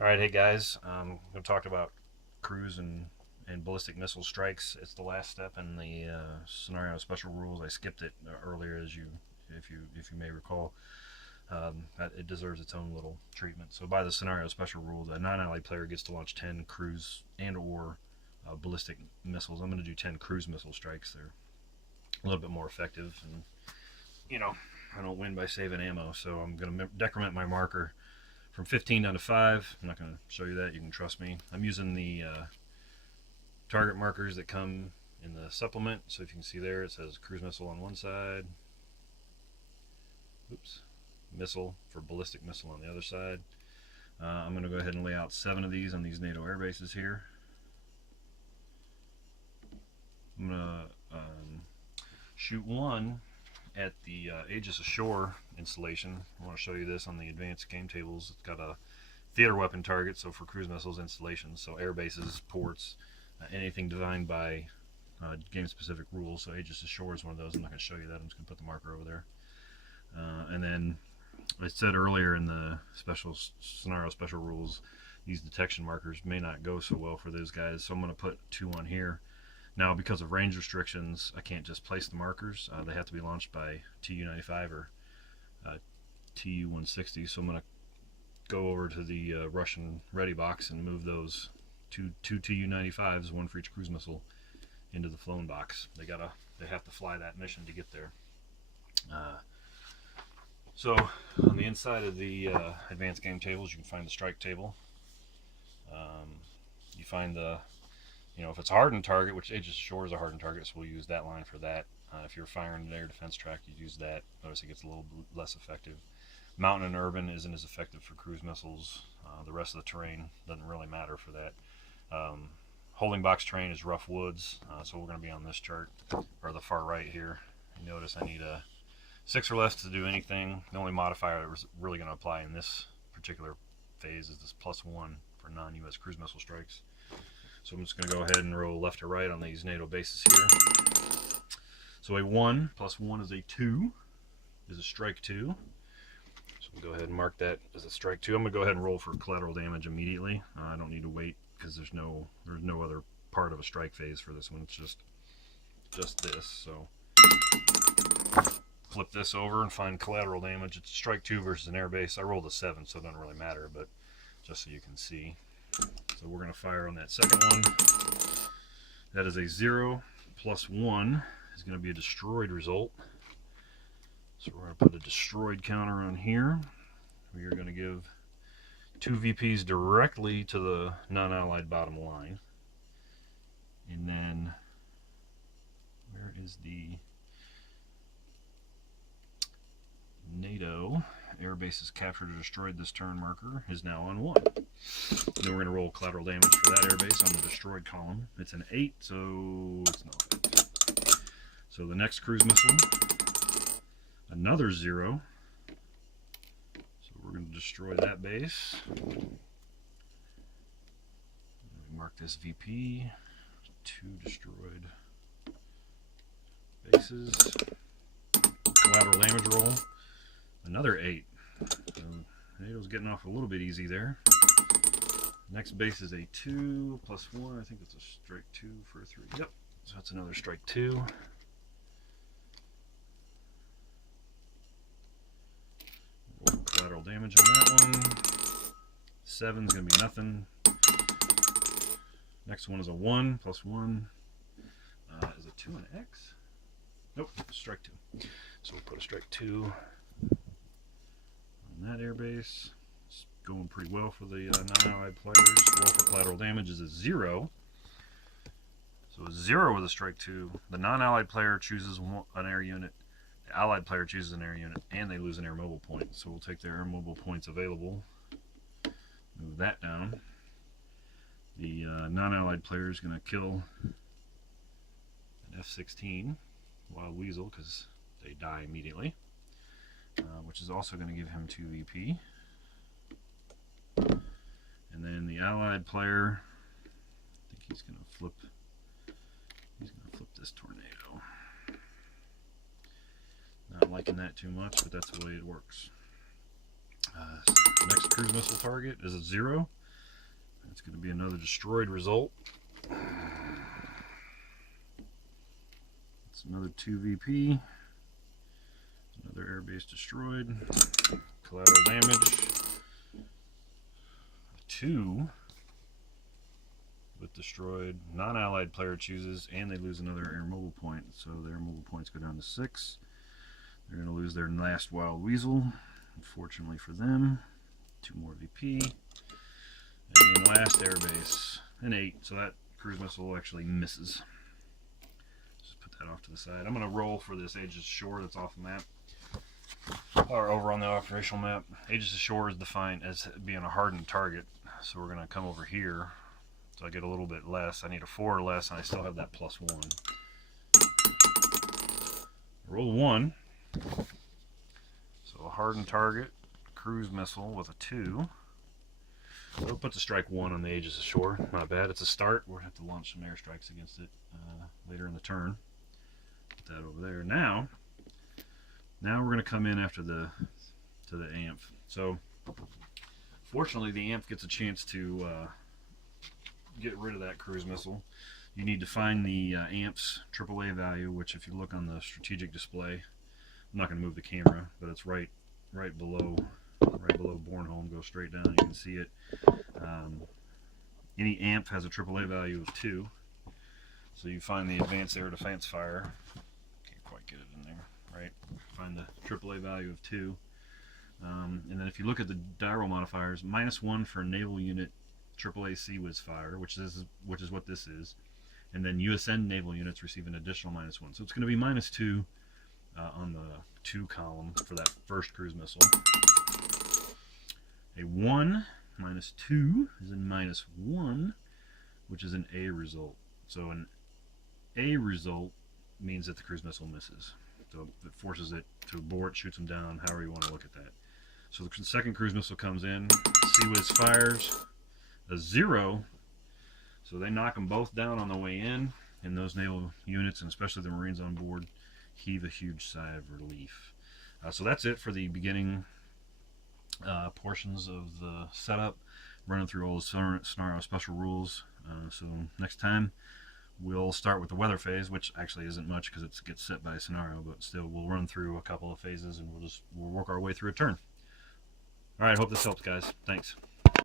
All right, hey guys, I'm going to talk about cruise and ballistic missile strikes. It's the last step in the scenario special rules. I skipped it earlier, if you may recall. It deserves its own little treatment. So by the scenario special rule, the non-ally player gets to launch 10 cruise and/or ballistic missiles. I'm going to do 10 cruise missile strikes. They're a little bit more effective, and you know, I don't win by saving ammo, so I'm going to decrement my marker from 15 down to 5. I'm not going to show you that. You can trust me. I'm using the target markers that come in the supplement. So if you can see there, it says cruise missile on one side. Oops. Missile for ballistic missile on the other side. I'm going to go ahead and lay out 7 of these on these NATO air bases here. I'm going to shoot one at the Aegis Ashore installation. I want to show you this on the advanced game tables. It's got a theater weapon target, so for cruise missiles installations, so air bases, ports, anything designed by game-specific rules. So Aegis Ashore is one of those. I'm not going to show you that. I'm just going to put the marker over there. And then I said earlier in the special scenario special rules, these detection markers may not go so well for those guys, so I'm going to put 2 on here. Now, because of range restrictions, I can't just place the markers. They have to be launched by TU-95 or TU-160. So I'm going to go over to the Russian ready box and move those two TU-95s, one for each cruise missile, into the flown box. They have to fly that mission to get there. So on the inside of the advanced game tables, you can find the strike table. You find the if it's a hardened target, which Aegis Ashore is a hardened target, so we'll use that line for that. If you're firing an air defense track, you use that. Notice it gets a little less effective. Mountain and urban isn't as effective for cruise missiles. The rest of the terrain doesn't really matter for that. Holding box terrain is rough woods, so we're going to be on this chart, or the far right here. You notice I need a 6 or less to do anything. The only modifier that's really going to apply in this particular phase is this +1 for non-US cruise missile strikes. So I'm just going to go ahead and roll left to right on these NATO bases here. So a 1 plus 1 is a 2, is a strike 2. So we'll go ahead and mark that as a strike 2. I'm going to go ahead and roll for collateral damage immediately. I don't need to wait because there's no other part of a strike phase for this one. It's just this. So flip this over and find collateral damage. It's strike 2 versus an air base. I rolled a 7, so it doesn't really matter, but just so you can see. So we're going to fire on that second one. That is a 0 plus 1 is going to be a destroyed result. So we're going to put a destroyed counter on here. We are going to give 2 VPs directly to the non-allied bottom line. And then, where is the NATO air bases captured or destroyed this turn marker is now on 1. Then we're going to roll collateral damage for that airbase on the destroyed column. It's an 8, so it's no effect. So the next cruise missile, another 0. So we're going to destroy that base. Mark this VP. 2 destroyed bases. Collateral damage roll. Another 8. So NATO's getting off a little bit easy there. Next base is a 2 plus 1. I think it's a strike 2 for a 3. Yep. So that's another strike 2. Collateral damage on that one. 7's going to be nothing. Next one is a 1 plus 1. Is a 2 an X? Nope. Strike 2. So we'll put a strike 2 on that airbase. It's going pretty well for the non-allied players. Roll for collateral damage is a 0. So a 0 with a strike 2. The non-allied player chooses an air unit. The allied player chooses an air unit, and they lose an air mobile point. So we'll take their air mobile points available. Move that down. The non-allied player is going to kill an F-16 Wild Weasel because they die immediately, which is also going to give him 2 VP. And then the allied player, I think he's going to flip this tornado. Not liking that too much, but that's the way it works. Next cruise missile target is a 0. It's going to be another destroyed result. It's another 2 VP. Another airbase destroyed. Collateral damage. 2 with destroyed. Non-allied player chooses, and they lose another air mobile point. So their mobile points go down to 6. They're going to lose their last wild weasel. Unfortunately for them. 2 more VP. And last airbase, an 8. So that cruise missile actually misses. Just put that off to the side. I'm going to roll for this Aegis Shore that's off the map. Or over on the operational map. Aegis Shore is defined as being a hardened target. So we're going to come over here. So I get a little bit less. I need a 4 or less, and I still have that +1. Roll 1. So a hardened target, cruise missile with a 2. So it puts a strike 1 on the Aegis Ashore. Not bad. It's a start. We'll have to launch some airstrikes against it later in the turn. Put that over there. Now we're going to come in after the AMP. So fortunately, the AMP gets a chance to get rid of that cruise missile. You need to find the AMP's AAA value, which if you look on the strategic display, I'm not going to move the camera, but it's right below Bornholm. Go straight down, you can see it. Any AMP has a AAA value of 2. So you find the advanced air defense fire. Can't quite get it in there, right? Find the AAA value of 2. And then if you look at the die roll modifiers, -1 for naval unit AAA Sea-Wiz fire, which is what this is, and then USN naval units receive an additional -1. So it's going to be -2 on the 2 column for that first cruise missile. A 1 -2 is in -1, which is an A result. So an A result means that the cruise missile misses. So it forces it to abort, shoots them down, however you want to look at that. So the second cruise missile comes in, Sea-Wiz fires a 0, so they knock them both down on the way in, and those naval units, and especially the Marines on board, heave a huge sigh of relief. So that's it for the beginning portions of the setup, running through all the scenario special rules. So next time we'll start with the weather phase, which actually isn't much because it gets set by a scenario, but still we'll run through a couple of phases and we'll work our way through a turn. Alright, hope this helps, guys. Thanks.